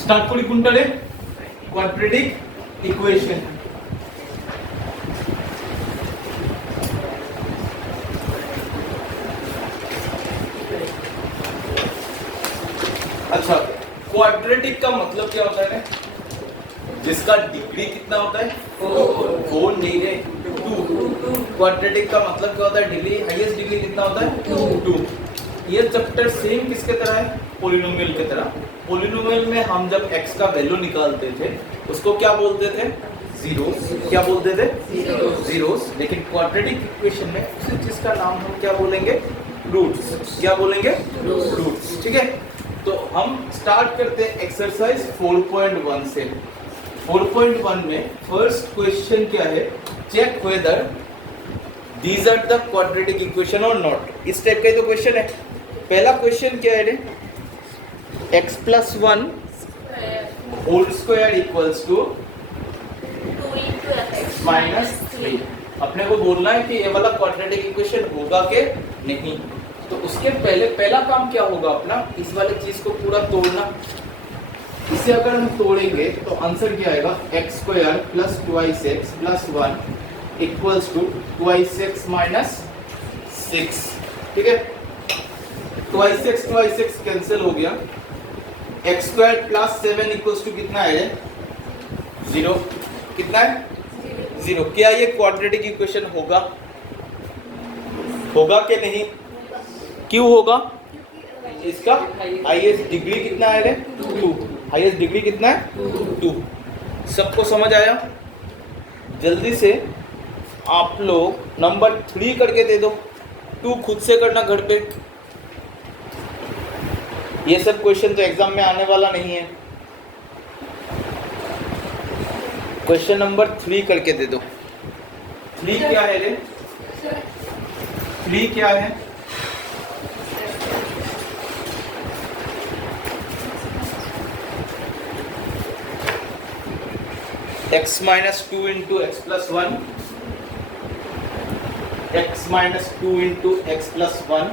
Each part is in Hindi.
স্টার্ট করি কোনটারে কোয়াড্রেটিক ইকুয়েশন। अच्छा क्वाड्रेटिक का मतलब क्या होता है जिसका डिग्री कितना होता है 4 नहीं है 2। क्वाड्रेटिक का मतलब क्या होता है डिग्री हाईएस्ट डिग्री कितना होता है 2। ये चैप्टर सेम किसके तरह है पॉलिनोमियल की तरह। पॉलिनोमियल में हम जब x का वैल्यू निकालते थे उसको क्या बोलते थे जीरोस। क्या बोलते थे जीरोस। लेकिन क्वाड्रेटिक इक्वेशन में उसी चीज का नाम हम क्या बोलेंगे रूट्स। क्या बोलेंगे रूट्स। ठीक है तो हम स्टार्ट करते हैं एक्सरसाइज 4.1 से। 4.1 में फर्स्ट क्वेश्चन क्या है check whether these are the quadratic equation और नॉट। इस टाइप का तो क्वेश्चन है। पहला क्वेश्चन क्या है x plus 1 whole square equals to 2 x minus 3। अपने को बोलना है कि ये वाला क्वाड्रेटिक इक्वेशन होगा कि नहीं। तो उसके पहले पहला काम क्या होगा अपना इस वाले चीज को पूरा तोड़ना। इसे अगर हम तोड़ेंगे तो आंसर क्या आएगा x square plus 2x plus 1 equals to 2x minus 6। ठीक है 2x कैंसिल हो गया। X square plus 7 equals to कितना है 0। कितना है 0। क्या ये क्वाड्रेटिक इक्वेशन होगा कि नहीं। क्यों होगा इसका हाईएस्ट डिग्री कितना है 2। हाईएस्ट डिग्री कितना है 2। सबको समझ आया। जल्दी से आप लोग नंबर 3 करके दे दो। 2 खुद से करना घर पे। ये सब क्वेश्चन तो एग्जाम में आने वाला नहीं है। क्वेश्चन नंबर 3 करके दे दो। 3 क्या है 3 क्या है x minus 2 into x plus 1 x minus 2 into x plus 1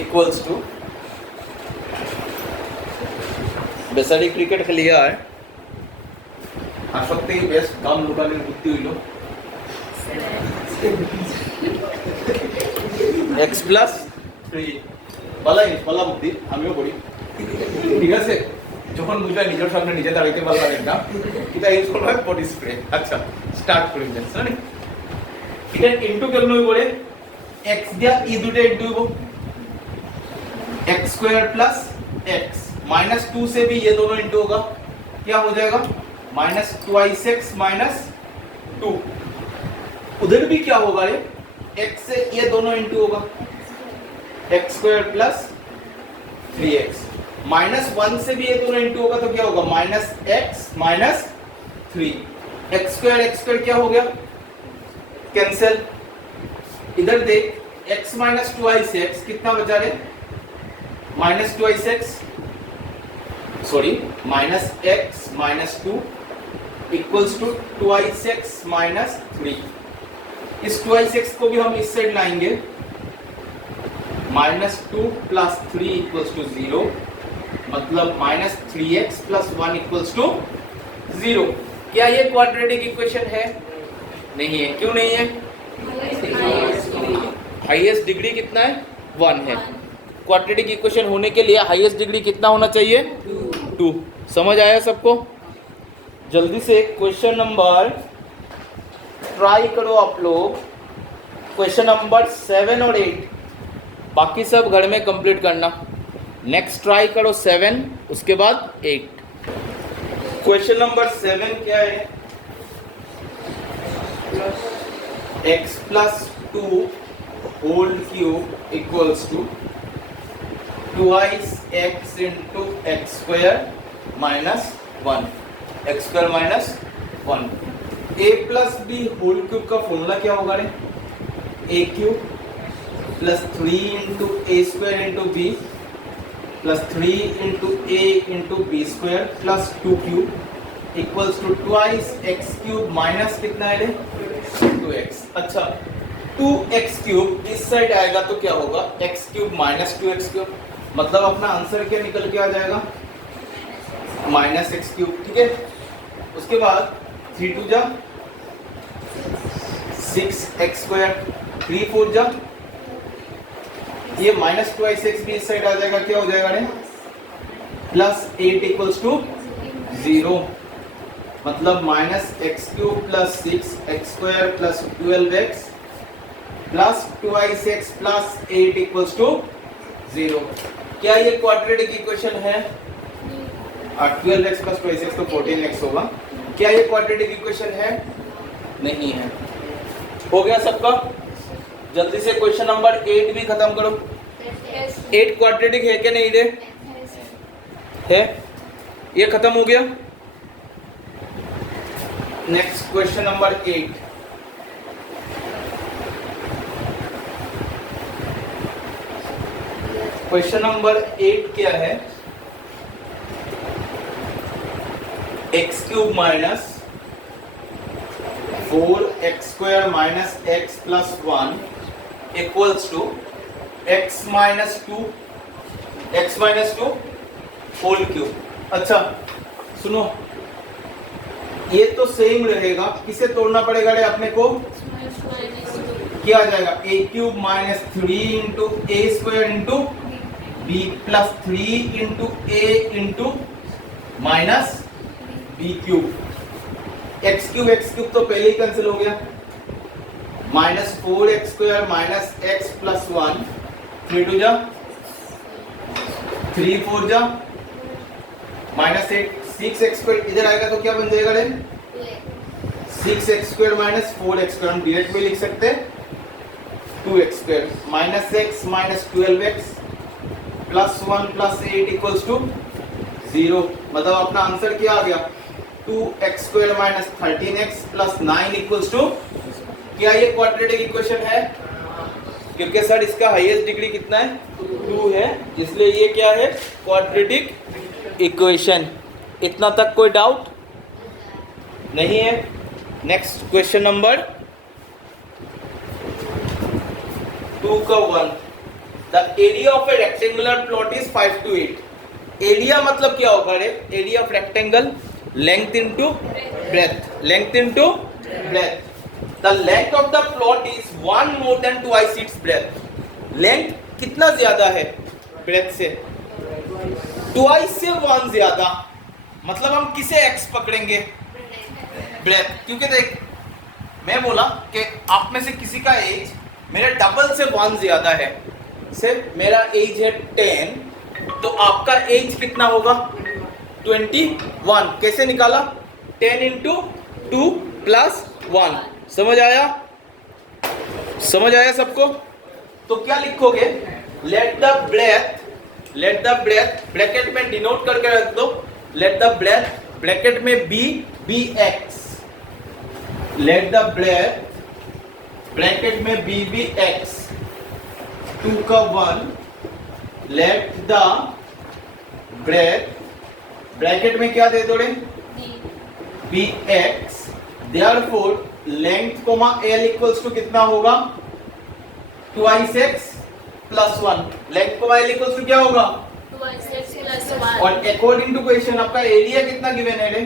equals to बेसारी cricket खेलिया है আসক্তি বেশ কাম লুকানোর বুদ্ধি হইল x plus 3 বলা বুদ্ধি আমিও করি। ঠিক আছে যখন বুঝবা নিজের সামনে নিজে দাঁড়াইতে পারলাম না এটা ইউজ করব বডি স্প্রে। আচ্ছা স্টার্ট করি জানেন এটা ইনটু কেমন হইব x দিয়া ই দুটো ইনটু হইব x square plus x minus 2 से भी ये दोनों इंटू होगा। क्या हो जाएगा माइनस 2x माइनस 2। उधर भी क्या होगा x से ये दोनों इंटू होगा x square plus 3x minus 1 से भी ये दोनों इंटू होगा तो क्या होगा minus x minus 3। x square क्या हो गया कैंसिल। इधर देख x माइनस 2x कितना बचा minus 2x sorry minus x minus 2 equals to 2x minus 3। इस 2x को भी हम इस साइड लाएंगे माइनस 2 प्लस 3 इक्वल्स टू 0 मतलब minus 3x plus 1 equals to 0। क्या ये क्वाड्रेटिक इक्वेशन है नहीं है। क्यों नहीं है हाईएस्ट डिग्री कितना है 1 है। क्वाड्रेटिक इक्वेशन होने के लिए हाईएस्ट डिग्री कितना होना चाहिए 2। समझ आया सबको। जल्दी से क्वेश्चन नंबर ट्राई करो आप लोग क्वेश्चन नंबर 7 और 8 बाकी सब घर में कंप्लीट करना। नेक्स्ट ट्राई करो 7 उसके बाद 8। क्वेश्चन नंबर 7 क्या है x plus 2 whole cube equals to 2x into x square minus 1 x square minus 1। a plus b whole cube का फॉर्मूला क्या होगा a cube plus 3 into a square into b plus 3 into a into b square plus 2 cube equals to 2x cube minus कितना है 2x। अच्छा 2x क्यूब इस साइड आएगा तो क्या होगा x cube minus 2x cube मतलब अपना आंसर क्या निकल के आ जाएगा माइनस एक्स क्यूब, ठीक है। उसके बाद 3 2 जा 6 एक्स स्क्वायर, 3 4 जा ये माइनस 2x भी इस साइड आ जाएगा, क्या हो जाएगा रे प्लस 8 इक्वल्स टू 0, मतलब minus x cube plus 6 x square plus 12x plus 2x plus 8 equals to 0। क्या ये क्वाड्रेटिक इक्वेशन है? 12x प्लस 2x तो 14x होगा। क्या ये क्वाड्रेटिक इक्वेशन है? नहीं है। हो गया सबका? जल्दी से क्वेश्चन नंबर 8 भी खत्म करो। 8 क्वाड्रेटिक है क्या नहीं रे? है, ये खत्म हो गया। Next question number 8। Question number 8 क्या है? X cube minus 4x square minus x plus 1 equals to x minus 2 whole cube. अच्छा सुनो, ये तो सेम रहेगा, किसे तोड़ना पड़ेगा रे अपने को? क्या आ जाएगा? a cube minus 3 into a square into b plus 3 into a into minus b cube. X cube तो पहले ही कैंसिल हो गया, minus 4x square minus x plus 1, 3 2 जा 3 4 जा माइनस 8 6x स्क्वायर इधर आएगा तो क्या बन जाएगा रे? 6x square minus 4x square, हम डायरेक्ट में लिख सकते हैं 2x square minus x minus 12x plus 1 plus 8 equals to 0। मतलब अपना आंसर क्या आ गया? 2x square minus 13x plus 9 equals to. क्या ये क्वाड्रेटिक इक्वेशन है? क्योंकि सर इसका हाईएस्ट डिग्री कितना है? 2 है, इसलिए ये क्या है? Quadratic equation. इतना तक कोई डाउट नहीं है? नेक्स्ट क्वेश्चन नंबर 2 का 1। The area of A rectangular plot is 5 to 8। Area मतलब क्या होगा रे? Area of rectangle length into breadth, length into breadth. The length of the plot is 1 more than twice its breadth। Length कितना ज्यादा है ब्रेथ से? ट्वाइस से 1 ज्यादा, मतलब हम किसे x पकड़ेंगे? ब्रेथ। क्योंकि देख मैं बोला कि आप में से किसी का एज मेरे डबल से 1 ज्यादा है, से मेरा एज है 10 तो आपका एज कितना होगा? 21। कैसे निकाला? 10 इंटू 2 प्लस 1। समझ आया? समझ आया सबको? तो क्या लिखोगे? लेट द ब्रेथ ब्रैकेट में डिनोट करके रख दो, लेट द ब्रेथ ब्रैकेट में be x, let the breadth bracket में बी एक्स 2 का 1, लेट द ब्रेथ ब्रैकेट में क्या दे दो रे? Be x. Therefore length comma L equals to कितना होगा? 2x plus 1। Length comma L equals to क्या होगा? 2x plus 1। और अकॉर्डिंग टू क्वेश्चन आपका एरिया कितना गिवन है रे?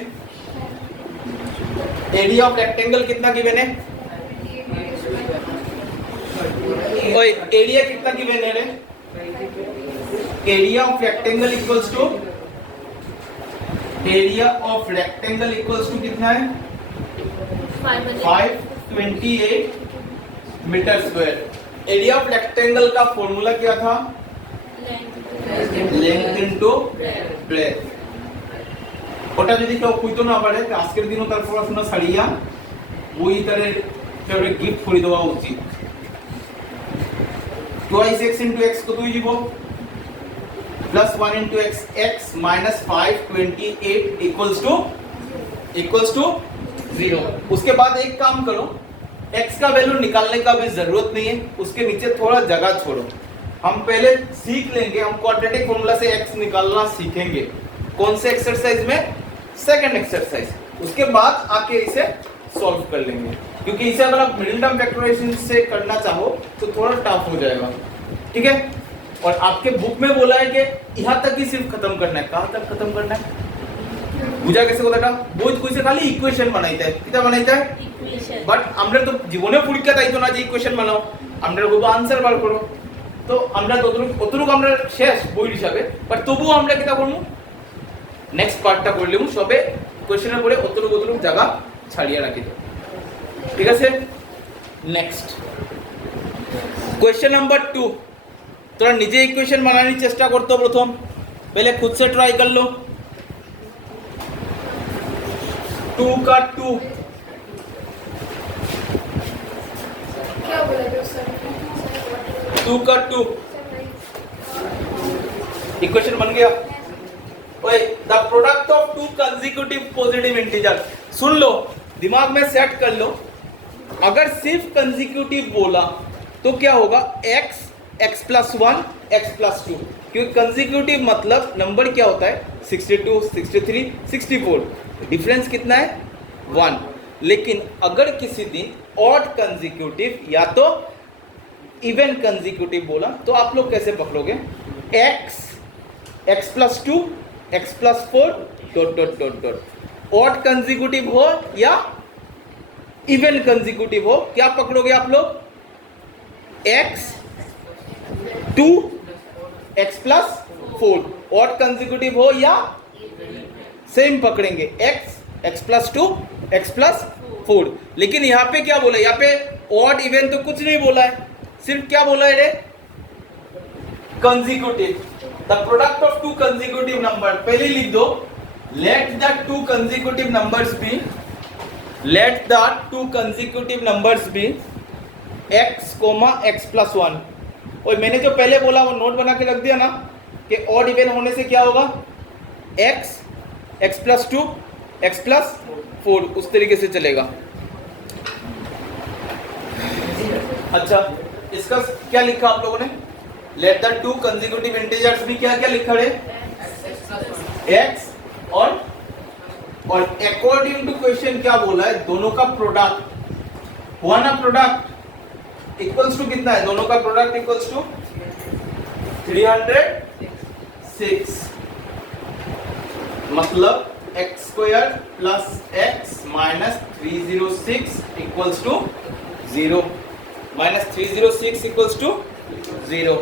एरिया ऑफ रेक्टेंगल कितना गिवन है? ओए एरिया कितना गिवन है रे? Area of rectangle equals to, area of rectangle equals to कितना है? 528 metre square. Area of rectangle का फॉर्मूला क्या था? Length into breadth. ওটা যদি কেউ কইতো না পারে আজকের দিনও তার পড়াশোনা ছাড়িয়া ওই তারে কেউ গিফট করে দেওয়া উচিত। 2x into x কত হইব? Plus 1 into x, x minus 528 equals to 0। उसके बाद एक काम करो, x का वैल्यू निकालने का भी जरूरत नहीं है, उसके नीचे थोड़ा जगह छोड़ो। हम पहले सीख लेंगे, हम क्वाड्रेटिक फॉर्मूला से x निकालना सीखेंगे। कौन से एक्सरसाइज में? Second exercise. उसके बाद आके इसे सॉल्व कर लेंगे, क्योंकि इसे अगर आप मिडिल टर्म फैक्टराइजेशन से करना चाहो तो थोड़ा टफ हो जाएगा। ठीक है? और आपके बुक में बोला है कि यहाँ तक ही सिर्फ खत्म करना है। कहाँ तक खत्म करना है? বুঝা গেছে কথাটা? বইত কইছে খালি ইকুয়েশন বানাইতে, কিটা বানাইতে? Equation. বাট আমরা তো জীবনে পরীক্ষা তাইতো না যে ইকুয়েশন বানাও, আমরা বলবো আনসার বার করো। তো আমরা অতটুকু আমরা শেষ বই হিসাবে, বাট তবুও আমরা কিটা করবো, নেক্সট পার্টটা করলেও সবে কোয়েশ্চেনের পরে অতটুকু জায়গা ছাড়িয়ে রাখি তো। ঠিক আছে, নেক্সট क्वेश्चन नंबर 2। তোরা নিজে ইকুয়েশন বানানোর চেষ্টা করতো প্রথম, पहले खुद से ट्राई कर लो। 2 का 2 क्या बोला जो सर 2 का 2 इक्वेशन बन गया। ओए the product of two consecutive positive integer, सुन लो दिमाग में सेट कर लो। अगर सिर्फ कंसेक्यूटिव बोला तो क्या होगा, x x plus 1 x plus 2, क्योंकि कंसेक्यूटिव मतलब नंबर क्या होता है 62 63 64, डिफरेंस कितना है 1। लेकिन अगर किसी दिन ऑड कंसेक्यूटिव या तो इवन कंसेक्यूटिव बोला तो आप लोग कैसे पकड़ोगे, x x plus 2 x plus 4 dot dot dot dot. Odd consecutive हो या इवन कंसेक्यूटिव हो, क्या पकड़ोगे आप लोग, x 2 x plus 4। Odd consecutive हो या सेम पकड़ेंगे, x x plus 2 x plus 4। लेकिन यहाँ पे क्या बोला, यहाँ पे ऑड इवन तो कुछ नहीं बोला है, सिर्फ क्या बोला है रे, consecutive. The product of two consecutive number, पहले लिख दो, let the two consecutive numbers be, let the two consecutive numbers be x, x plus 1। और मैंने जो पहले बोला वो नोट बना के रख दिया ना, कि ऑड इवन होने से क्या होगा, x x plus 2 x plus 4, उस तरीके से चलेगा। अच्छा, इसका क्या लिखा आप लोगों ने, late the two consecutive integers भी क्या क्या लिखा है, x और अकॉर्डिंग टू क्वेश्चन क्या बोला है, दोनों का प्रोडक्ट हुआ ना, प्रोडक्ट इक्वल्स टू कितना है, दोनों का प्रोडक्ट इक्वल्स टू 306, मतलब x square plus x minus 306 equals to 0, minus 306 equals to 0।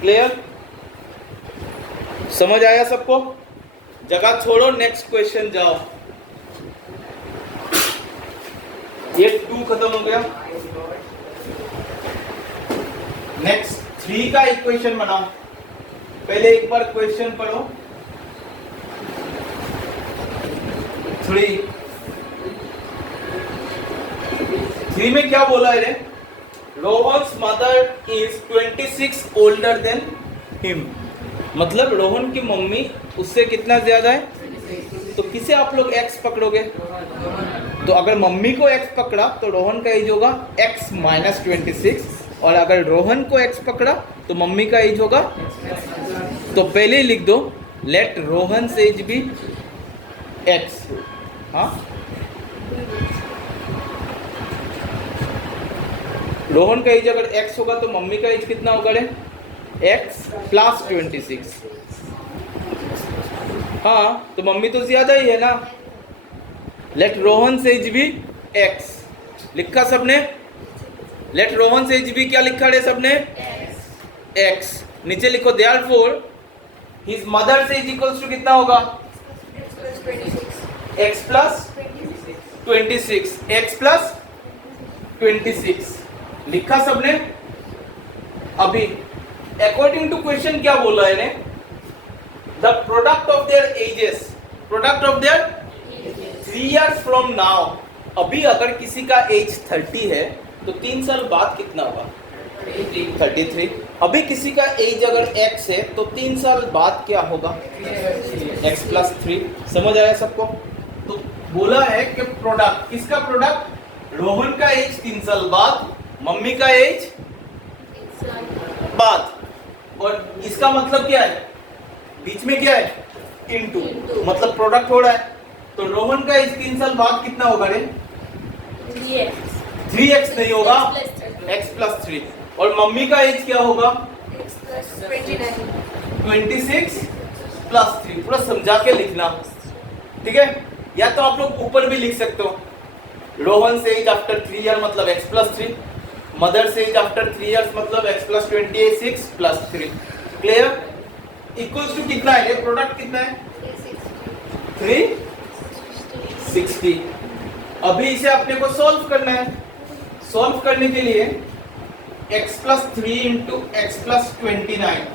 Clear, समझ आया सबको? जगह छोड़ो, नेक्स्ट क्वेश्चन जाओ। ये 2 खत्म हो गया, नेक्स्ट 3 का इक्वेशन बनाओ। पहले एक बार क्वेश्चन पढ़ो, 3 में क्या बोला है रे, Rohan's mother is 26 older than him, मतलब रोहन की मम्मी उससे कितना ज्यादा है, तो किसे आप लोग x पकड़ोगे, तो अगर मम्मी को x पकड़ा तो रोहन का एज होगा x माइनस 26, और अगर रोहन को x पकड़ा तो मम्मी का एज होगा, तो पहले ही लिख दो, लेट रोहन एज भी x। हाँ, रोहन का एज अगर x होगा तो मम्मी का एज कितना होगा रे, x प्लस 26। हाँ, तो मम्मी तो ज्यादा ही है ना, लेट रोहन एज भी x लिखा सबने, लेट रोहन एज भी क्या लिखा रे सबने, x। नीचे लिखो therefore his mother age equals to कितना होगा, x प्लस 26, x प्लस 26 लिखा सबने। अभी अकॉर्डिंग टू क्वेश्चन क्या बोला है ने, the product of their edges, product of their 3 years from now. अभी अगर किसी का एज 30 है तो 3 साल बाद कितना होगा, 33। अभी किसी का एज अगर x है तो 3 साल बाद क्या होगा, x प्लस 3। समझ आया सबको? तो बोला है कि प्रोडक्ट, किसका प्रोडक्ट, रोहन का एज 3 साल बाद, मम्मी का एज बाद, और इसका मतलब क्या है, बीच में क्या है, इनटू, मतलब प्रोडक्ट हो रहा है। तो रोहन का एज 3 साल बाद कितना होगा रे, 3x नहीं होगा, x प्लस 3। और मम्मी का एज क्या होगा, 26 प्लस 3। थोड़ा समझा के लिखना, ठीक है, या तो आप लोग ऊपर भी लिख सकते हो, रोहन सेज आफ्टर 3 ईयर मतलब x+3, mother says after 3 years मतलब x+26 + 3। क्लियर? इक्वल्स टू कितना है, ये प्रोडक्ट कितना है 360। अभी इसे अपने को सॉल्व करना है। सॉल्व करने के लिए x+3 × x+29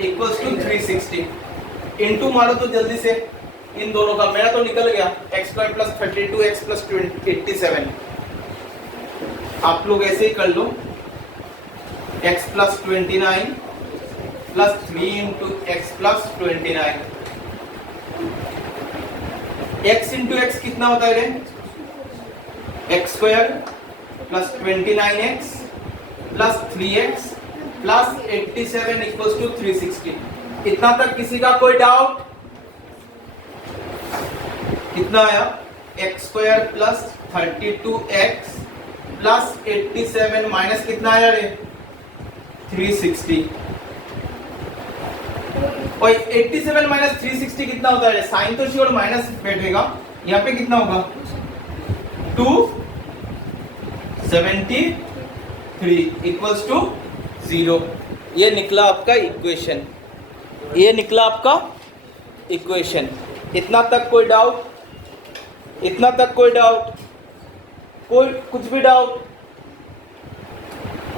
equals to 360। Into मारो तो जल्दी से इन दोनों का, मेरा तो निकल गया x² + 32 x+87। आप लोग ऐसे ही कर लो, x+29 + 3 × x+29। x × x कितना होता है रे, x² + 29x + 3x + 87 = 360। इतना तक किसी का कोई डाउट? कितना आया, x² + 32x + 87 माइनस कितना आया रे 360। और 87 - 360 कितना होता है, साइन तो श्योर माइनस बैठेगा, यहाँ पे कितना होगा 273 = 0। ये निकला आपका इक्वेशन, ये निकला आपका इक्वेशन। इतना तक कोई डाउट? इतना तक कोई डाउट? कोई कुछ भी डाउट?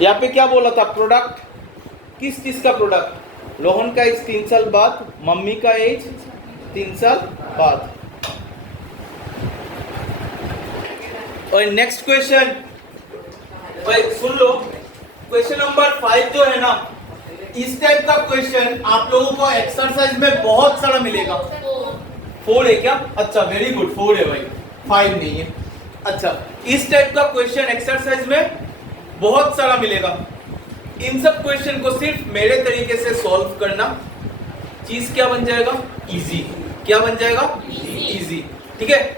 यहाँ पे क्या बोला था, प्रोडक्ट किस चीज का प्रोडक्ट, रोहन का एज 3 साल बाद, मम्मी का एज 3 साल बाद। और नेक्स्ट क्वेश्चन, भाई सुन लो, क्वेश्चन नंबर 5 जो है ना, इस टाइप का क्वेश्चन आप लोगों को एक्सरसाइज में बहुत सारा मिलेगा। 4 है क्या? अच्छा वेरी गुड, 4 है भाई, 5 नहीं है। अच्छा, इस टाइप का क्वेश्चन एक्सरसाइज में बहुत सारा मिलेगा। इन सब क्वेश्चन को सिर्फ मेरे तरीके से सॉल्व करना, चीज क्या बन जाएगा, इजी। क्या बन जाएगा, इजी। ठीक है,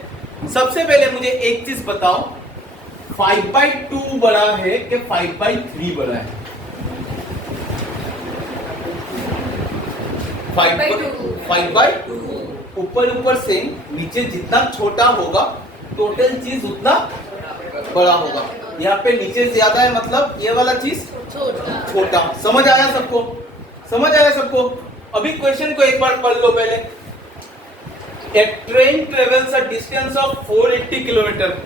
सबसे पहले मुझे एक चीज बताओ, 5/2 बड़ा है कि 5/3 बड़ा है? 5/2। ऊपर से नीचे जितना छोटा होगा टोटल चीज उतना बड़ा होगा। यहाँ पे नीचे ज्यादा है मतलब ये वाला चीज छोटा। समझ आया सबको? समझ आया सबको? अभी क्वेश्चन को एक बार पढ़ लो पहले। A train travels a distance of 480 kilometre,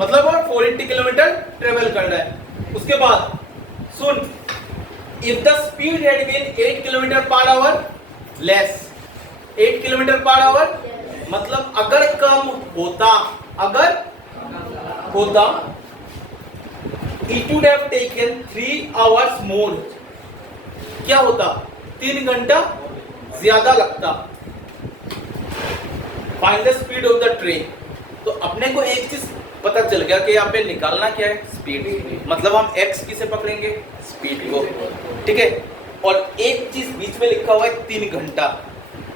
मतलब 480 किलोमीटर ट्रेवल करना है। उसके बाद सुन, if the speed had been 8 km/h less, 8 km/h मतलब अगर कम होता, अगर होता, it would have taken 3 hours more, क्या होता, 3 घंटा ज्यादा लगता। Find the speed of the train. तो अपने को एक चीज पता चल गया कि यहाँ पे निकालना क्या है, स्पीड। मतलब हम x किसे पकड़ेंगे, स्पीड को। ठीक है, और एक चीज बीच में लिखा हुआ है 3 घंटा,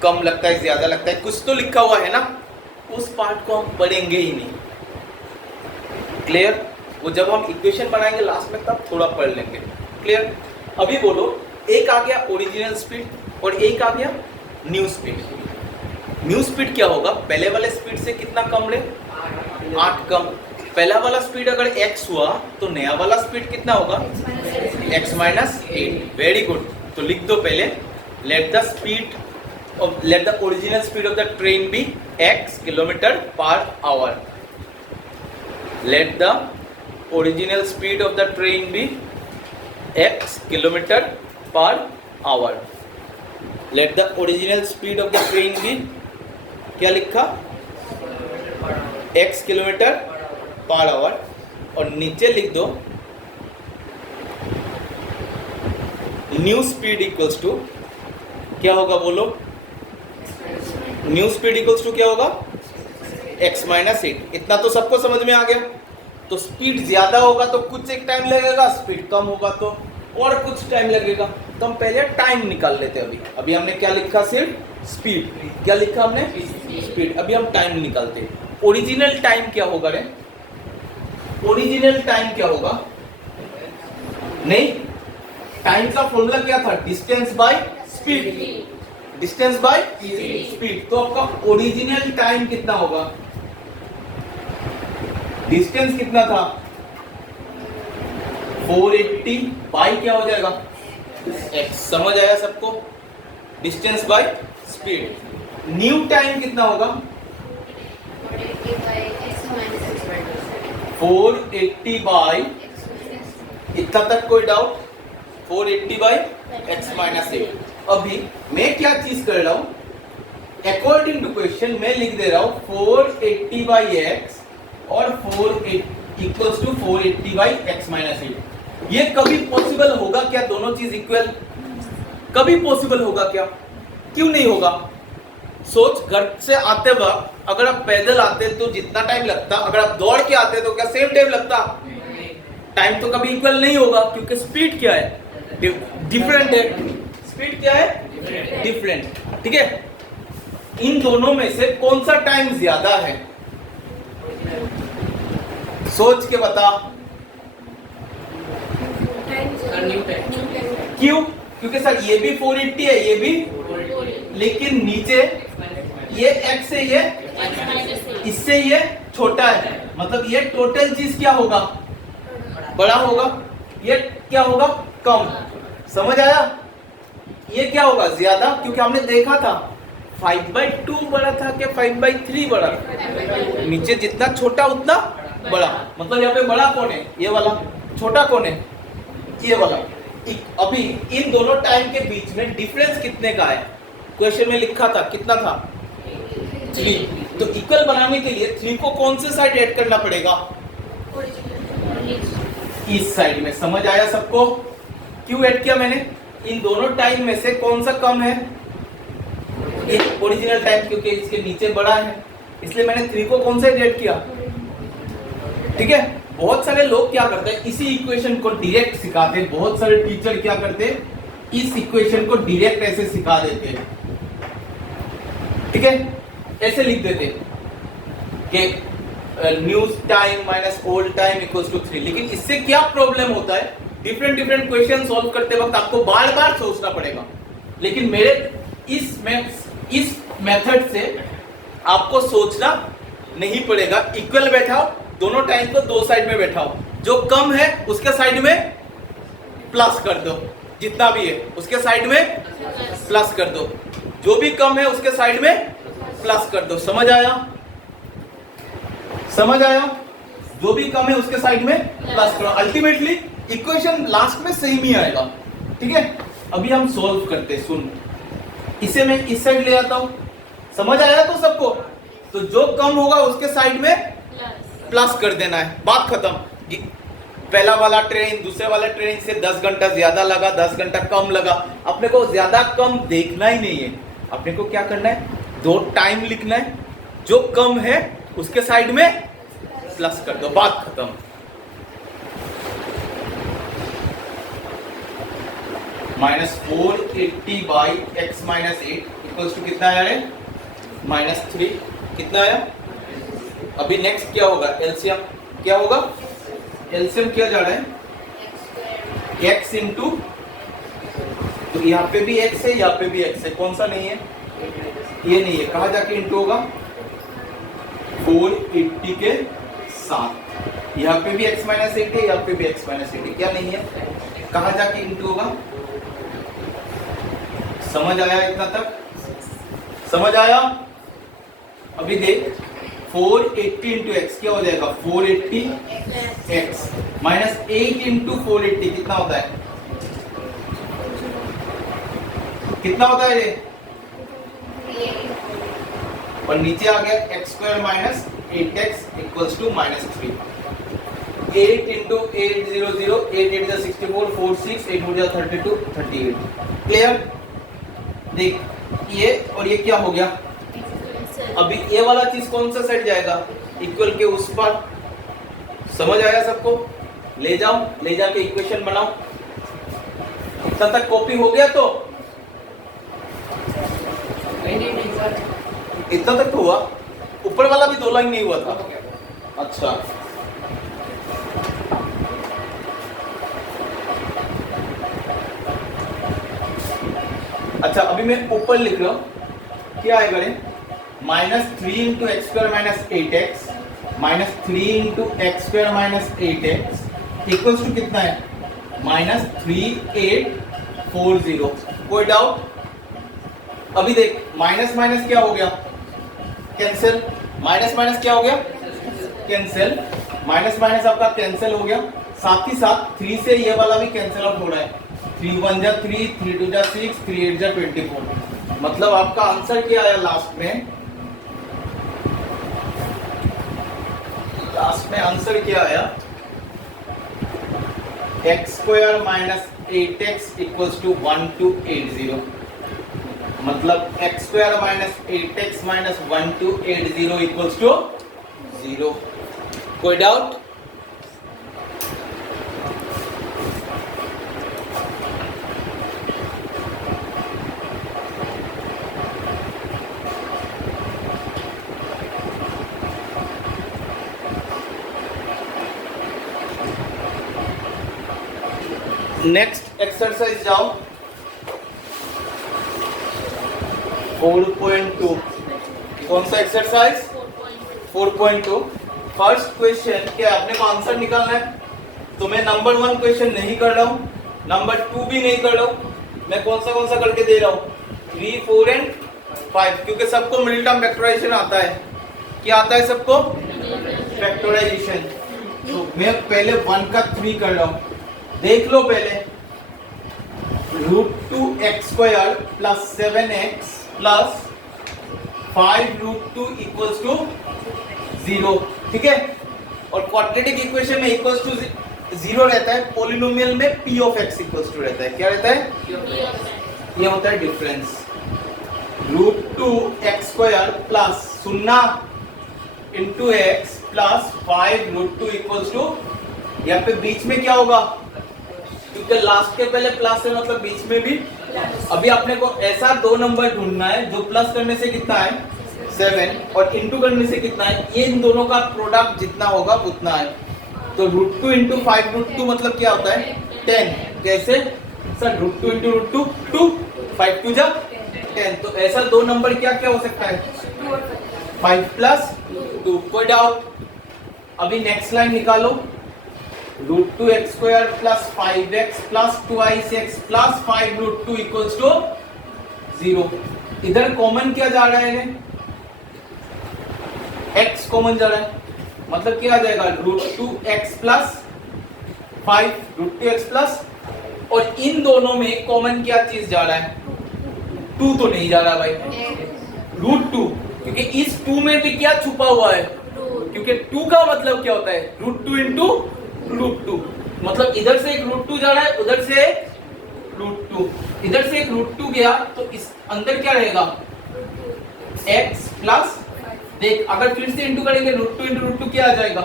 कम लगता है ज्यादा लगता है, कुछ तो लिखा हुआ है ना, उस पार्ट को हम पढ़ेंगे ही नहीं। क्लियर? वो जब हम इक्वेशन बनाएंगे लास्ट में तब थोड़ा पढ़ लेंगे। क्लियर? अभी बोलो, एक आ गया ओरिजिनल स्पीड और एक आ गया न्यू स्पीड। न्यू स्पीड क्या होगा, पहले वाले स्पीड से कितना कम रे, 8 कम। पहला वाला स्पीड अगर x हुआ तो नया वाला स्पीड कितना होगा, x - 8। Very good. तो लिख दो पहले, let the speed of, let the original speed of the train be x km/h। Let the original speed of the train be x km/h। let the original speed of the train be, क्या लिखा, x km/h। और नीचे लिख दो न्यू स्पीड इक्वल्स टू, क्या होगा बोलो, न्यू स्पीड इक्वल्स टू क्या होगा, x - 8। इतना तो सबको समझ में आ गया। तो स्पीड ज्यादा होगा तो कुछ एक टाइम लगेगा, स्पीड कम होगा तो और कुछ टाइम लगेगा। तो हम पहले टाइम निकाल लेते हैं। अभी हमने क्या लिखा, सिर्फ स्पीड। क्या लिखा हमने, स्पीड। अभी हम टाइम निकालते हैं। ओरिजिनल टाइम क्या होगा रे, ओरिजिनल टाइम क्या होगा, नहीं, टाइम का फॉर्मूला क्या था, distance by speed. Distance by speed. तो आपका ओरिजिनल टाइम कितना होगा? डिस्टेंस कितना था? 480 बाई क्या हो जाएगा? x। समझ आया सबको? Distance by speed. New time कितना होगा? 480 बाई, इतना तक कोई डाउट? 480 by x minus 8। अभी मैं क्या चीज कर रहा हूं, अकॉर्डिंग टू क्वेश्चन मैं लिख दे रहा हूं 480 बाई x और 480 equals to 480 by x minus 8। ये कभी पॉसिबल होगा क्या? दोनों चीज इक्वल कभी पॉसिबल होगा क्या? क्यों नहीं होगा? सोच, घर से आते वक्त अगर आप पैदल आते तो जितना टाइम लगता, अगर आप दौड़ के आते तो क्या सेम टाइम लगता? टाइम तो कभी इक्वल नहीं होगा, क्योंकि स्पीड क्या है? डिफरेंट है। स्पीड क्या है? डिफरेंट। ठीक है, इन दोनों में से कौन सा टाइम ज्यादा है? सोच के बता। क्यों? क्योंकि सर ये भी 480 है, ये भी, लेकिन नीचे ये x है, ये इससे ये छोटा है, मतलब ये टोटल चीज क्या होगा? बड़ा होगा। ये क्या होगा? कम। समझ आया? ये क्या होगा? ज्यादा, क्योंकि हमने देखा था 5/2 बड़ा था क्या 5/3 बड़ा? नीचे जितना छोटा उतना बड़ा, मतलब यहाँ पे बड़ा कौन है? ये वाला। छोटा कौन है? ये वाला। अभी इन दोनों टाइम के बीच में डिफरेंस कितने का है? क्वेश्चन में लिखा था, कितना था? 3। तो इक्वल बनाने के लिए 3 को कौन से साइड ऐड करना पड़ेगा? इस साइड में। समझ आया सबको? क्यों ऐड किया मैंने? इन दोनों टाइम में से कौन सा कम है? एक ओरिजिनल टाइम, क्योंकि इसके नीचे बड़ा है, इसलिए मैंने 3 को कौन सा ऐड किया? ठीक है। बहुत सारे लोग क्या करते हैं, इसी इक्वेशन को डायरेक्ट सिखाते हैं। बहुत सारे टीचर क्या करते हैं, इस इक्वेशन को डायरेक्ट ऐसे सिखा देते हैं। ठीक है, ऐसे लिख देते कि new time minus old time equals to 3। लेकिन इससे क्या प्रॉब्लम होता है, डिफरेंट क्वेश्चन सॉल्व करते वक्त आपको बार बार सोचना पड़ेगा। लेकिन मेरे इस मेथड से आपको सोचना नहीं पड़ेगा। इक्वल बैठाओ, दोनों टाइम को दो साइड में बैठाओ, जो कम है उसके साइड में प्लस कर दो, जितना भी है उसके साइड में प्लस कर दो, जो भी कम है उसके साइड में प्लस कर दो। समझ आया? समझ आया? जो भी कम है उसके साइड में प्लस करो। अल्टीमेटली इक्वेशन लास्ट में सेम ही आएगा। ठीक है, अभी हम सॉल्व करते हैं। सुन, इसे मैं इस साइड ले आता हूं। समझ आया तो सबको? तो जो कम होगा उसके साइड में प्लस कर देना है, बात खत्म। पहला वाला ट्रेन दूसरे वाले ट्रेन से 10 घंटा ज्यादा लगा, 10 घंटा कम लगा, अपने को ज्यादा कम देखना ही नहीं है। अपने को क्या करना है, दो टाइम लिखना है, जो कम है उसके साइड में प्लस कर दो, बात खत्म। -480 by x minus 8 equals to कितना आया है? -3। कितना आया? अभी नेक्स्ट क्या होगा? एलसीएम। क्या होगा? एलसीएम किया जा रहा है x इंटू, तो यहाँ पे भी x है, यहाँ पे भी x है, कौन सा नहीं है? ये नहीं है, कहाँ जाके इंटू होगा? 480 के साथ। यहाँ पे भी x माइनस 8 है, यहाँ पे भी x माइनस 8 है, क्या नहीं है? कहाँ जाके इंटू होगा? समझ आया? इतना तक समझ आया? अभी देख, 480 इंटू एक्स क्या हो जाएगा? 480 एक्स माइनस 8 इंटू 480 कितना होता है? कितना होता है ये? और नीचे आ गया x square minus 8x equals to -3। 8 into 8 0 0 8 8 64 4 6 8 4 32 38। Clear? देख, ये और ये क्या हो गया? अभी ये वाला चीज कौन सा सेट जाएगा? इक्वल के उस पर। समझ आया सबको? ले जाओ, ले जाके इक्वेशन बनाओ। इतना तक कॉपी हो गया? तो इतना तक तो हुआ, ऊपर वाला भी 2 लाइन नहीं हुआ था। अच्छा, अच्छा अभी मैं ऊपर लिख रहा हूँ, क्या आएगा रे, -3 into x square minus 8x -3 into x square minus 8x equals to कितना है, -3840। कोई डाउट? अभी देख माइनस माइनस क्या हो गया, कैंसिल, माइनस माइनस क्या हो गया, कैंसिल, माइनस माइनस आपका कैंसिल हो गया, साथ ही साथ 3 से ये वाला भी कैंसिल आउट हो रहा है, 3 1 जा 3, 3 2 जा 6, 3 8 जा 24। मतलब आपका आंसर क्या आया लास्ट में, आंसर क्या आया, x square minus 8x equals to 1280। मतलब x square minus 8x minus 1280 equals to 0। कोई डाउट? नेक्स्ट एक्सरसाइज जाओ 4.2। कौन सा एक्सरसाइज? 4.2। फर्स्ट क्वेश्चन क्या, अपने को आंसर निकालना है। तो मैं नंबर 1 क्वेश्चन नहीं कर रहा हूं, नंबर 2 भी नहीं कर रहा हूं, मैं कौन सा करके दे रहा हूं, 3 4 एंड 5, क्योंकि सबको मिडिल टर्म फैक्टराइजेशन आता है। क्या आता है सबको? फैक्टराइजेशन। तो मैं पहले 1 का 3 कर रहा हूं, देख लो पहले, √2x² plus 7x plus 5√2 equals to 0। ठीक है, और क्वाड्रेटिक इक्वेशन में इक्वल्स टू 0 रहता है, पॉलिनोमियल में p of x equals to रहता है। क्या रहता है? ये होता है difference. √2x² plus 0 into x plus 5√2 equals to, यहाँ पे बीच में क्या होगा, क्योंकि लास्ट के पहले प्लस है मतलब बीच में भी। अभी आपने को ऐसा 2 नंबर ढूंढना है जो प्लस करने से कितना है 7 और इंटू करने से कितना है, ये इन दोनों का प्रोडक्ट जितना होगा उतना है। तो √2 इंटू 5√2 मतलब क्या होता है 10। कैसे सर? √2 इंटू √2 2, 5 2 जा 10। तो ऐसा 2 नंबर क्या क्या हो सकता है 5 प्लस 2। कोई डाउट? अभी नेक्स्ट लाइन निकालो, √2x² plus 5x plus 2x plus 5√2 equals to 0। इधर कॉमन क्या जा रहा है, x कॉमन जा रहा है, मतलब क्या आ जाएगा √2x प्लस 5 √2x प्लस, और इन दोनों में कॉमन क्या चीज जा रहा है, 2 तो नहीं जा रहा भाई, √2, क्योंकि इस 2 में भी क्या छुपा हुआ है, क्योंकि 2 का मतलब क्या होता है √2 इंटू √2, मतलब इधर से एक √2 जा रहा है, उधर से √2, इधर से एक √2 गया, तो इस अंदर क्या रहेगा x प्लस, देख अगर फिर से इंटू करेंगे √2 इंटू √2 क्या आ जाएगा,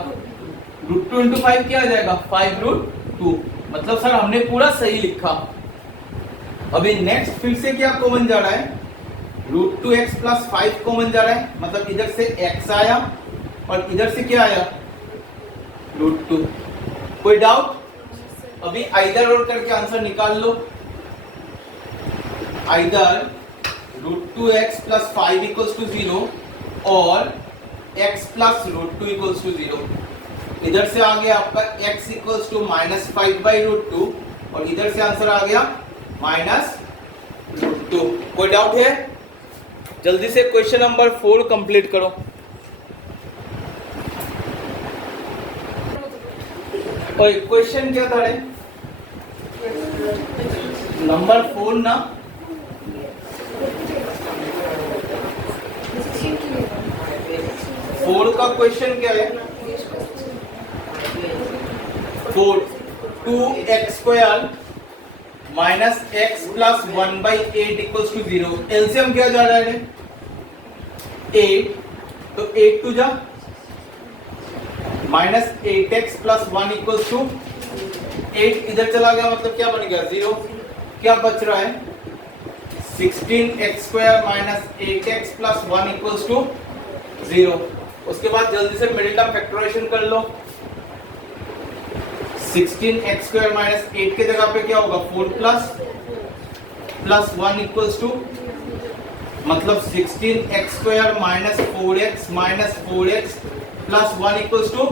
√2 इंटू 5 क्या आ जाएगा 5√2। मतलब सर हमने पूरा सही लिखा। अभी नेक्स्ट फिर से क्या कॉमन जा रहा है, √2x प्लस 5 कॉमन जा रहा है, मतलब इधर से x आया और इधर से क्या आया √2। कोई डाउट? अभी आइदर और करके आंसर निकाल लो, either √2x plus 5 equals to 0 और x प्लस √2 इक्वल्स टू 0। इधर से आ गया आपका x इक्वल्स टू -5/√2 और इधर से आंसर आ गया -√2। कोई डाउट है? जल्दी से क्वेश्चन नंबर 4 कंप्लीट करो। और क्वेश्चन क्या था रे, नंबर 4 ना, फोर का क्वेश्चन क्या है, 4 2x² minus x plus 1/8 equals to 0। LCM क्या जा रहा है 8, तो 8 2 जा minus 8x plus 1 equals to 8, इधर चला गया मतलब क्या बन गया 0। क्या बच रहा है 16x² minus 8x plus 1 equals to 0। उसके बाद जल्दी से मिडिल टर्म फैक्टराइजेशन कर लो, 16x² माइनस 8 के जगह पे क्या होगा 4 प्लस प्लस 1 इक्वल्स टू, मतलब 16x² minus 4x minus 4x plus 1 equals to,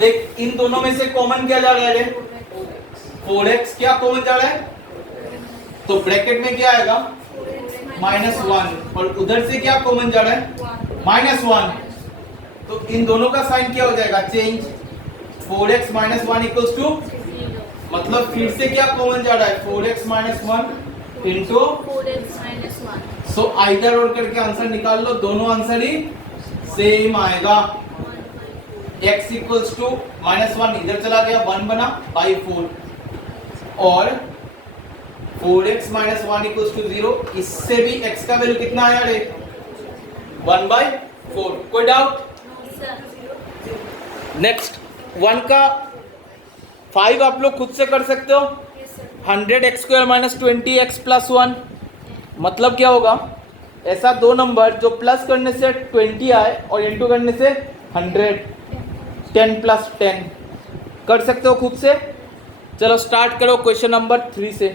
देख इन दोनों में से कॉमन क्या जा रहा है? 4x क्या कॉमन जा रहा है? तो ब्रैकेट में क्या आएगा? -1, और उधर से क्या कॉमन जा रहा है? -1, तो इन दोनों का साइन क्या हो जाएगा? Change. 4x minus 1 equals to, मतलब फिर से क्या कॉमन जा रहा है? 4x minus 1 into 4x minus 1. So either और करके आंसर निकाल लो, दोनों आंसर ही सेम आएगा। x इक्वल्स टू -1 इधर चला गया, 1 बना बाई 4, और 4x माइनस 1 इक्वल्स टू 0, इससे भी x का वैल्यू कितना आया रे? 1/4। कोई डाउट? Sir. नेक्स्ट 1 का 5 आप लोग खुद से कर सकते हो। 100x² माइनस 20x प्लस 1, मतलब क्या होगा? ऐसा दो नंबर जो प्लस करने से 20 आए और इंटू करने से 100, 10 प्लस 10 कर सकते हो खुद से। चलो स्टार्ट करो क्वेश्चन नंबर 3 से।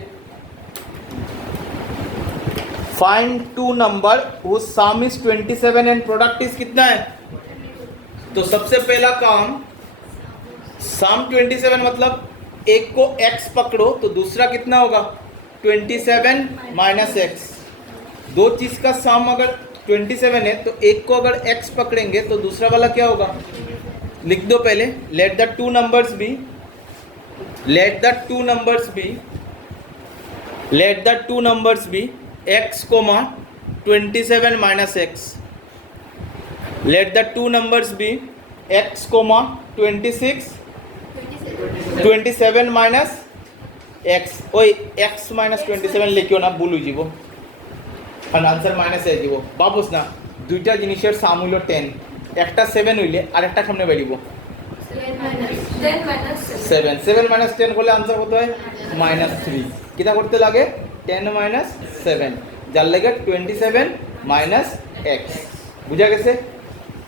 Find two number whose sum is 27 and product is कितना है? तो सबसे पहला काम, सम 27 मतलब एक को x पकड़ो तो दूसरा कितना होगा? 27 माइनस x। दो चीज का सम अगर 27 है तो एक को अगर x पकड़ेंगे तो दूसरा वाला क्या होगा? लिख दो पहले, let the two numbers be, let the two numbers be, let the two numbers be x comma 27 minus x, let the two numbers be x comma 27 minus x, ওই x माइनस 27 লিখিও না, ভুল হয়ে যাব আর आंसर মাইনাস হয়ে যাব। বাবুস না দুইটা জিনিসের সাম হইল 10, একটা 7 হইলে আরেকটা সামনে বাড়িব 7, 7 মাইনাস 10 করলে आंसर কত হয়? -3। কিটা করতে লাগে? 10 মাইনাস 7, যার লাগে 27 মাইনাস x। বুঝা গেছে?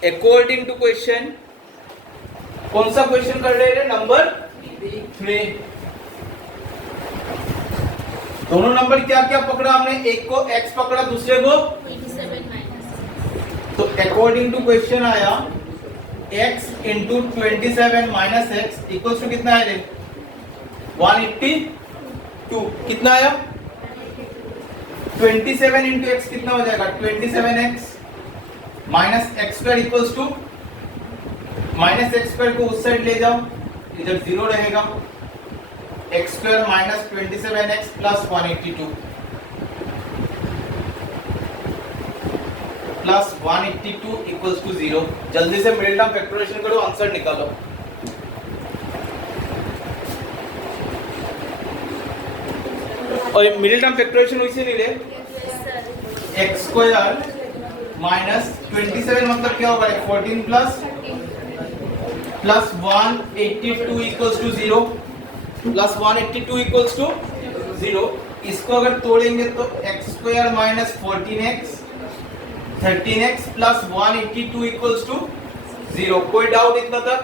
अकॉर्डिंग टू क्वेश्चन, कौन सा क्वेश्चन कर रहे हैं? नंबर 3। दोनों नंबर क्या क्या पकड़ा हमने? एक को x पकड़ा, दूसरे को 27 minus. तो अकॉर्डिंग टू क्वेश्चन आया x into 27 minus x equals to कितना है रे? 182। कितना आया? 27 इंटू x कितना हो जाएगा? 27x minus x² equals to, minus x² को उस साइड ले जाओ, इधर 0 रहेगा, x² minus 27x plus 182 plus 182 equals to 0। जल्दी से मिडिल टर्म फैक्टराइजेशन करो, आंसर निकालो। और मिडिल टर्म फैक्टराइजेशन वैसे नहीं रे, x² माइनस 27 मतलब क्या होगा? 14 plus 182 equals to 0, plus 182 equals to 0। इसको अगर तोड़ेंगे तो x² minus 14x 13x plus 182 equals to 0। कोई डाउट इतना तक?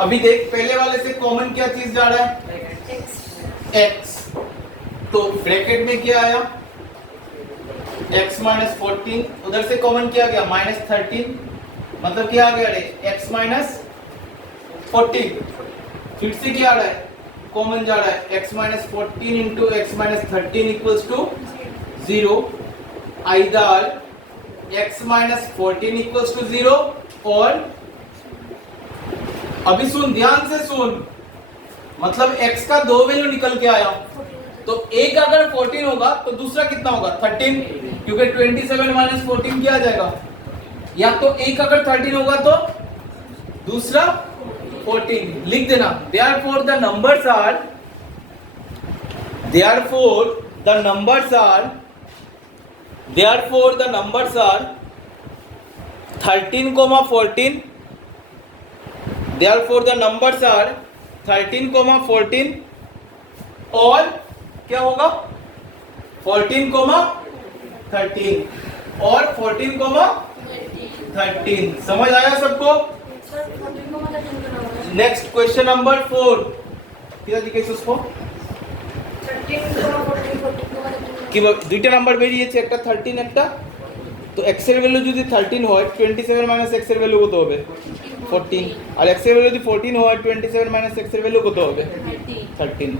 अभी देख पहले वाले से कॉमन क्या चीज जा रहा है? x, तो ब्रैकेट में क्या आया? x माइनस 14, उधर से कॉमन क्या गया? -13, मतलब क्या आ गया रे? x माइनस 14, फिर से क्या आ रहा है? कॉमन जा रहा है, x minus 14 into x minus 13 equals to 0। Either x minus 14 equals to 0, और अभी सुन, ध्यान से सुन, मतलब x का दो वैल्यू निकल के आया, तो एक अगर 14 होगा तो दूसरा कितना होगा? 13, क्योंकि 27 माइनस 14 क्या आ जाएगा? या तो एक अगर 13 होगा तो दूसरा 14। लिख देना, therefore the numbers are 13, 14, therefore the numbers are 13, 14, और क्या होगा? 14, 13 और 14, 13। समझ आया सबको? नेक्स्ट क्वेश्चन नंबर 4 क्या लिखे उसको? 13, 14, 14, কিভাবে দুইটা নাম্বার বেরিয়েছে, একটা 13 একটা, তো x এর ভ্যালু যদি 13 হয় 27 মাইনাস x এর ভ্যালু কত হবে 14, আর x এর ভ্যালু যদি 14 হয় 27 মাইনাস x এর ভ্যালু কত হবে 13।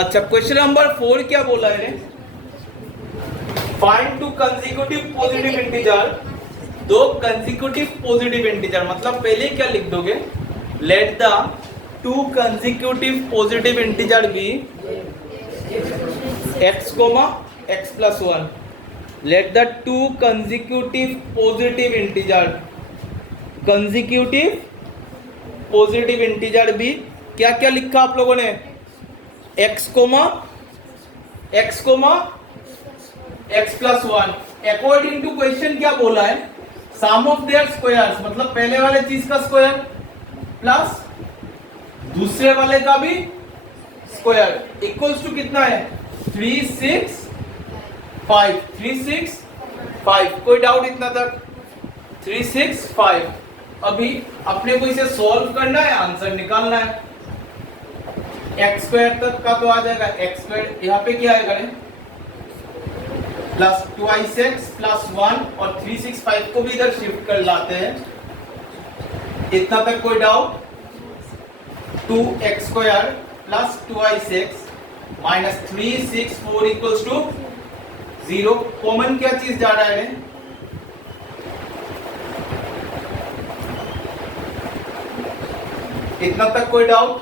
अच्छा क्वेश्चन नंबर 4 क्या बोला है, find two consecutive positive integer, दो कंसेक्यूटिव पॉजिटिव इंटीजर, मतलब पहले क्या लिख दोगे, let the two consecutive positive integer be x, x plus 1, let the two consecutive positive integer, consecutive positive integer भी क्या क्या लिखा आप लोगों ने, x, x plus 1, according to question क्या बोला है, सम ऑफ देयर स्क्वायर्स, मतलब पहले वाले चीज का स्क्वायर प्लस दूसरे वाले का भी स्क्वायर इक्वल्स टू कितना है 365, कोई डाउट इतना तक 365। अभी अपने को इसे सॉल्व करना है, आंसर निकालना है, एक्स स्क्वायर तक का तो आ जाएगा, एक्स स्क्वायर यहाँ पे क्या आएगा प्लस 2x प्लस 1 और 365 को भी इधर शिफ्ट कर लाते हैं, इतना तक कोई doubt, 2x square plus 2x minus 364 equals to 0, common क्या चीज जा रहा है, इतना तक कोई डाउट,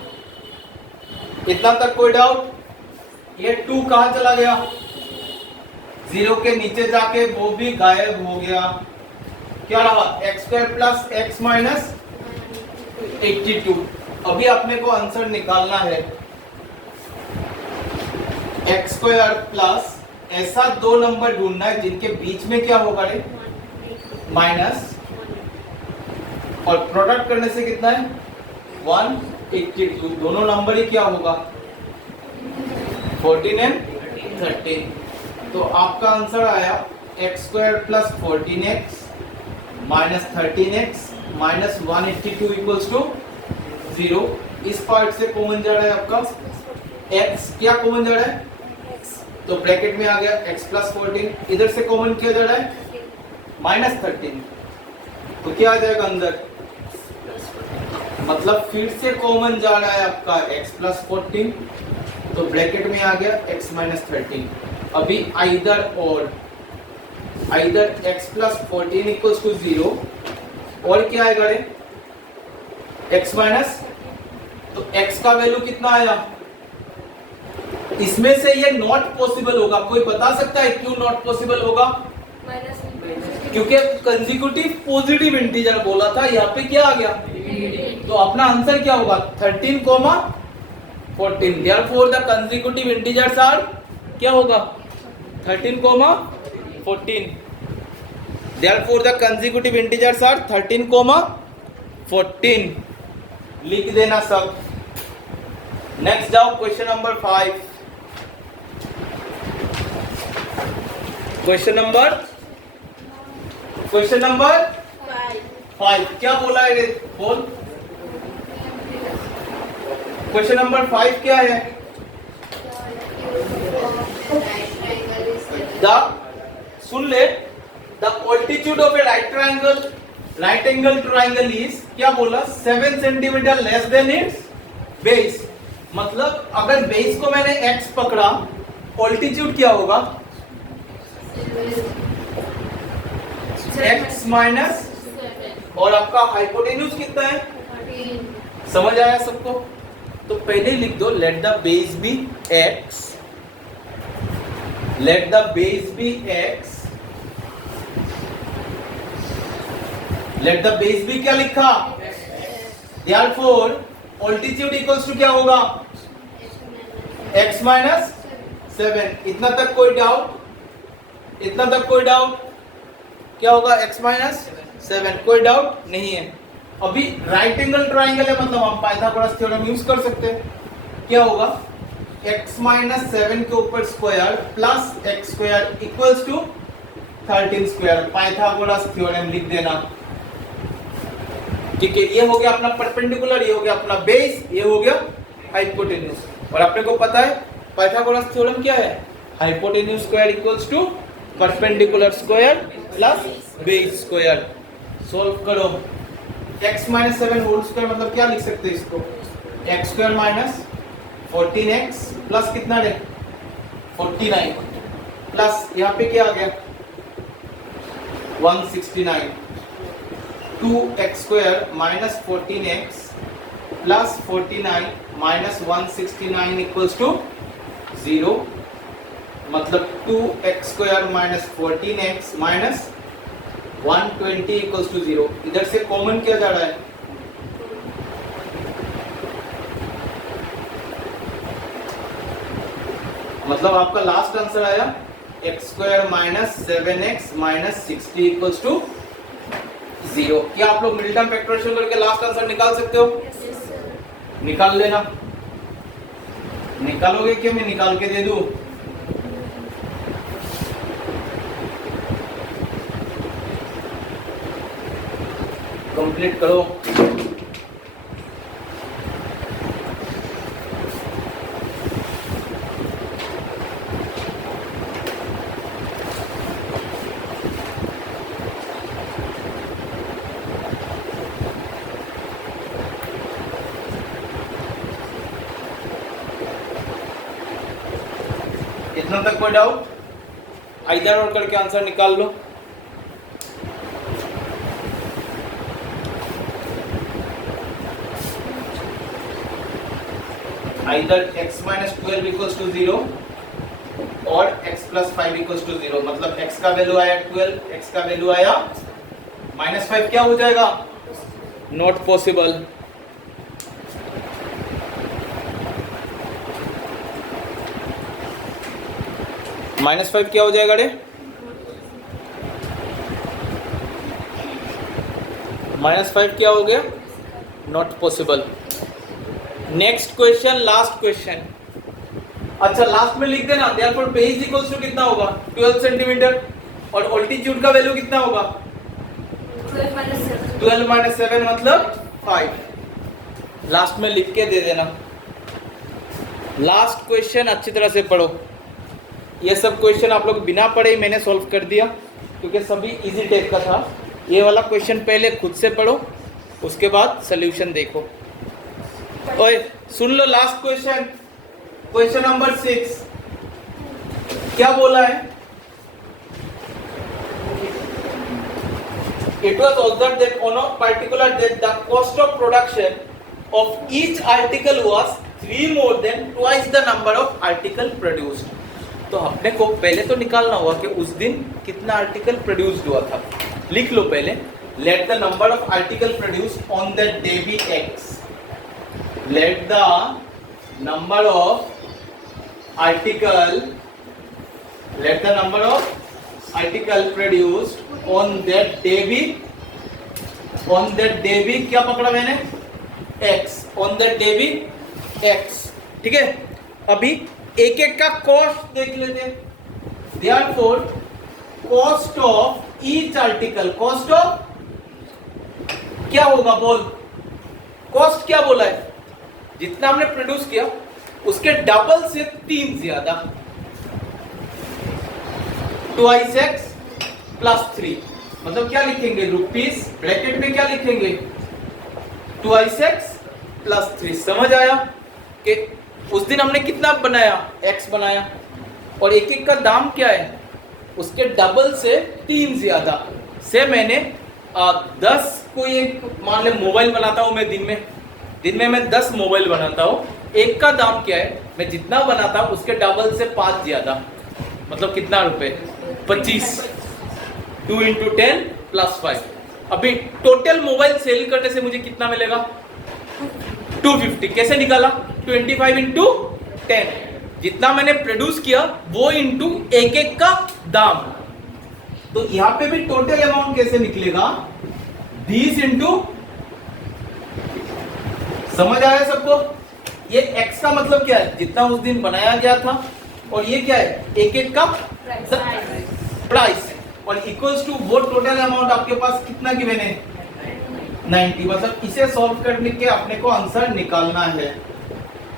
इतना तक कोई डाउट, ये 2 कहां चला गया, 0 के नीचे जाके वो भी गायब हो गया, क्या रहा x square plus x minus 82। अभी अपने को आंसर निकालना है x स्क्वायर प्लस ऐसा दो नंबर ढूंढना है जिनके बीच में क्या होगा रे माइनस, और प्रोडक्ट करने से कितना है 182, दोनों नंबर ही क्या होगा 14 एंड 13, तो आपका आंसर आया x square plus 14x minus 13x minus 182 equals to 0। इस पार्ट से कॉमन जा रहा है आपका x, क्या कॉमन जा रहा है, तो ब्रैकेट में आ गया x प्लस 14, इधर से कॉमन किया जा रहा है माइनस 13, तो क्या आ जाएगा अंदर, मतलब फिर से कॉमन जा रहा है आपका x प्लस 14, तो ब्रैकेट में आ गया x माइनस 13। अभी either x plus 14 equals to 0, और क्या आएगा रे x माइनस, तो x का वैल्यू कितना आया, इसमें से ये नॉट पॉसिबल होगा, कोई बता सकता है क्यों नॉट पॉसिबल होगा, क्योंकि कंसेक्यूटिव पॉजिटिव इंटीजर बोला था, यहाँ पे क्या आ गया, तो अपना आंसर क्या होगा 13, 14, therefore the consecutive integers are क्या होगा 13, 14, therefore the consecutive integers are 13, 14, लिख देना सब। नेक्स्ट जाओ क्वेश्चन नंबर 5, क्वेश्चन नंबर 5 क्या बोला है रे, बोल, क्वेश्चन नंबर 5 क्या है, सुन ले, the altitude of A right angle triangle is, क्या बोला 7 centimetre less than it's base, मतलब अगर बेस को मैंने x पकड़ा, ऑल्टीट्यूड क्या होगा x माइनस, और आपका हाइपोटेन्यूज कितना है, समझ आया सबको, तो पहले लिख दो let the base be x, let the base be x, let the base be क्या लिखा, देयरफॉर ऑल्टीट्यूड इक्वल्स टू क्या होगा x माइनस 7, इतना तक कोई डाउट, इतना तक कोई डाउट, क्या होगा x माइनस 7, कोई डाउट नहीं है। अभी राइट एंगल ट्राइंगल है, मतलब हम पाइथागोरस थ्योरम यूज कर सकते हैं, क्या होगा x माइनस 7 के ऊपर square plus x square equals to 13 square, Pythagoras theorem लिख देना, ठीक है, ये हो गया अपना परपेंडिकुलर, ये हो गया अपना बेस, ये हो गया हाइपोटेन्यूज, और अपने को पता है पाइथागोरस थ्योरम क्या है, hypotenuse square equals to perpendicular square plus base square. Solve करो। x माइनस 7 होल स्क्वायर मतलब क्या लिख सकते हैं इसको, x square minus 14x plus कितना है 49 प्लस यहाँ पे क्या आ गया 169, 2x square minus 14x plus 49 minus 169 equals to 0, मतलब 2x square minus 14x minus 120 equals to 0। इधर से कॉमन किया जा रहा है, मतलब आपका लास्ट आंसर आया x square minus 7x minus 60 equals to 0। क्या आप लोग मिडिल टर्म फैक्टराइजेशन करके लास्ट आंसर निकाल सकते हो? निकाल लेना। निकालोगे क्या, मैं निकाल के दे दूं? कंप्लीट करो। इतना तक कोई डाउट? इधर और करके आंसर निकाल लो। Either x minus 12 equals to 0 और x plus 5 equals to 0, मतलब x का वैल्यू आया 12, x का वैल्यू आया -5, क्या हो जाएगा? Not possible. -5 क्या हो जाएगा रे? -5 क्या हो गया? Not possible. Next question, last question. अच्छा लास्ट में लिख देना, देयरफॉर बेस इक्वल्स टू कितना होगा 12 सेंटीमीटर और ऑल्टीट्यूड का वैल्यू कितना होगा 12 माइनस 7 मतलब 5। लास्ट में लिख के दे देना। लास्ट क्वेश्चन अच्छी तरह से पढ़ो। ये सब क्वेश्चन आप लोग बिना पढ़े ही मैंने सॉल्व कर दिया क्योंकि सभी इजी टाइप का था। ये वाला क्वेश्चन पहले खुद से पढ़ो, उसके बाद सॉल्यूशन देखो। ओए सुन लो लास्ट क्वेश्चन, क्वेश्चन नंबर 6 क्या बोला है? It was observed that on a particular day the cost of production of each article was 3 more than twice the number of article produced। तो अपने को पहले तो निकालना होगा कि उस दिन कितना आर्टिकल प्रोड्यूस्ड हुआ था। लिख लो पहले, let the number of article produced on the day be x। Let the number of article produced on that day be क्या पकड़ा मैंने x, on that day be x। ठीक है, अभी एक एक का कॉस्ट देख लेते हैं। Therefore cost of each article, cost of क्या होगा बोल? कॉस्ट क्या बोला है? जितना हमने प्रोड्यूस किया उसके डबल से 3 ज्यादा, 2x प्लस 3, मतलब क्या लिखेंगे रुपीस, ब्रैकेट में क्या लिखेंगे 2x प्लस 3। समझ आया कि उस दिन हमने कितना बनाया x बनाया और एक एक का दाम क्या है उसके डबल से 3 ज्यादा। से मैंने 10 कोई एक मान ले मोबाइल बनाता हूं मैं दिन में मैं 10 मोबाइल बनाता हूँ, एक का दाम क्या है, मैं जितना बनाता हूँ उसके डबल से 5 ज्यादा, मतलब कितना रुपए 25, 2 into 10 प्लस 5। अभी टोटल मोबाइल सेल करने से मुझे कितना मिलेगा 250। कैसे निकाला 25 into 10, जितना मैंने प्रोड्यूस किया वो इंटू एक एक का दाम। तो यहाँ पे भी टोटल अमाउंट कैसे निकलेगा 20 इंटू, समझ आया सबको? ये x का मतलब क्या है जितना उस दिन बनाया गया था, और ये क्या है एक एक का प्राइस, और इक्वल्स टू वो टोटल अमाउंट आपके पास कितना गिवन है 90। मतलब इसे सॉल्व करने के अपने को आंसर निकालना है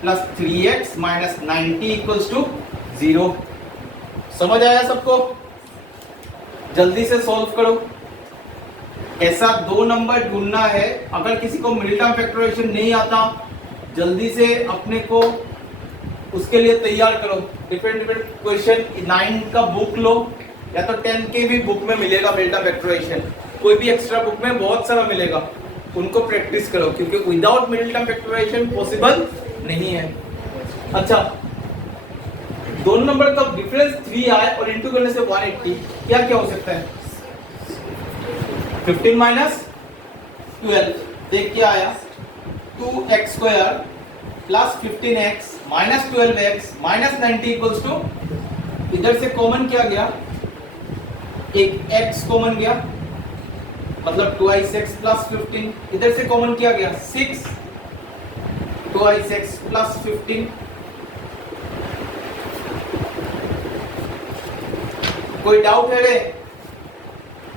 plus 3x minus 90 equals to 0। समझ आया सबको? जल्दी से सॉल्व करो। ऐसा 2 नंबर ढूंढना है। अगर किसी को मिडिल टर्म फैक्टराइजेशन नहीं आता, जल्दी से अपने को उसके लिए तैयार करो। डिफरेंट क्वेश्चन 9 का बुक लो या तो 10 के भी बुक में मिलेगा मिडिल टर्म फैक्टराइजेशन, कोई भी एक्स्ट्रा बुक में बहुत सारा मिलेगा, उनको प्रैक्टिस करो क्योंकि without middle term factorization possible नहीं है। अच्छा, 2 नंबर का डिफरेंस 3 आए और इनटू करने से 180, क्या क्या हो सकता है? 15 माइनस 12, देख क्या आया? 2x square plus 15x minus 12x minus 90 equals to, इधर से कॉमन क्या गया? एक x कॉमन गया, मतलब 2x प्लस 15, इधर से कॉमन क्या गया? 6, 2x प्लस 15। कोई डाउट है रे?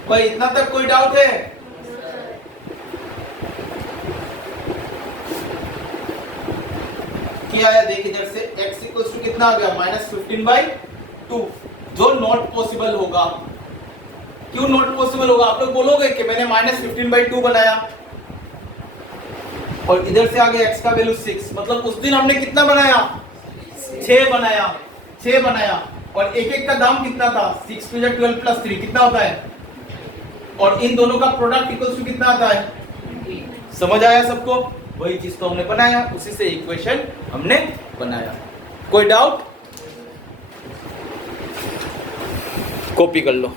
भाई इतना तक कोई डाउट है? क्या आया देख इधर से, x इक्वल्स टू कितना आ गया? -15/2, जो नॉट पॉसिबल होगा। क्यों नॉट पॉसिबल होगा? आप लोग बोलोगे कि मैंने -15/2 बनाया और इधर से आ गया x का वैल्यू 6, मतलब उस दिन हमने कितना बनाया? 6 बनाया और एक एक का दाम कितना था? 6 × 12 + 3 कितना होता है? और इन दोनों का प्रोडक्ट इक्वल्स टू कितना आता है? समझ आया सबको? वही चीज तो हमने बनाया, उसी से इक्वेशन हमने बनाया। कोई डाउट? कॉपी कर लो।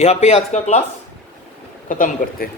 यहाँ पे आज का क्लास खत्म करते हैं।